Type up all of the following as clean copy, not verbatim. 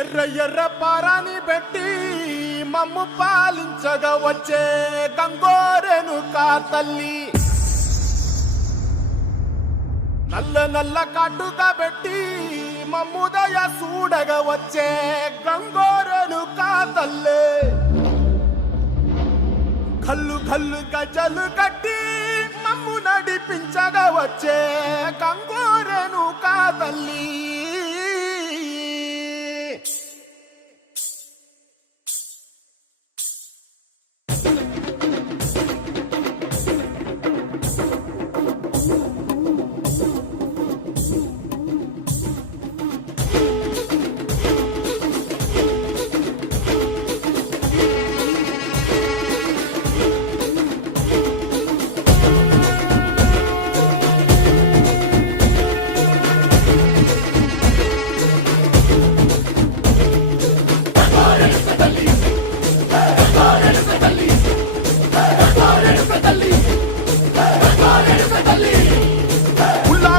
ఎర్ర ఎర్ర పారాని పెట్టి మమ్ము పాలించగా వచ్చే గంగోరెను కా తల్లి, నల్ల నల్ల కాటుగా పెట్టి మమ్ముదయ చూడగా వచ్చే గంగోరెను కా తల్లి, కల్లు కల్లు గజలు కట్టి మమ్ము నడిపించగా వచ్చే గంగోరెను కా తల్లి.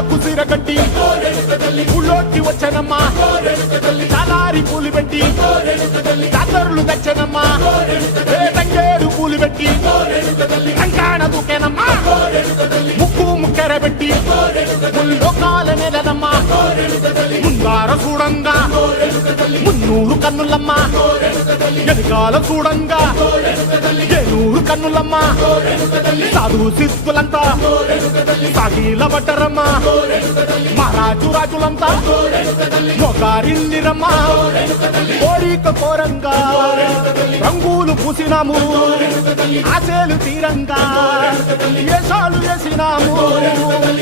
కుసిరగట్టి ఊళ్ళోకి వచ్చనమ్మా, చాలారి పూలు పెట్టి జాతరులు తెచ్చనమ్మా, తంగేరు పూలు పెట్టి కంకాణ దూకేనమ్మా, ముక్కు ముక్కెర పెట్టి ముల్లోకాల నెలనమ్మా, ముందార చూడంగా మున్నూరు కన్నులమ్మా, ఎనకాల చూడంగా ఏనూరు కన్నులమ్మా, సాధు సిద్ధులంతా సాగిల బట్టరమ్మా, మహారాజు రాజులంతా మొగారిల్లిరమ్మా, కోరిక కోరంగా రంగులు పూసినాము, ఆశలు తీరంగా వేషాలు వేసినాము,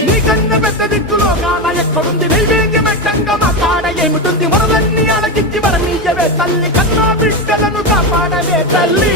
నీకన్నా పెద్ద దిక్కులో కాన ఎక్కడుంది, నైవేద్యం పెట్టంగా మా కాడ ఏమిటుంది, మనలన్నీ అలకించి వరమీయవే తల్లి, కన్నా బిడ్డలను కాపాడవే తల్లి.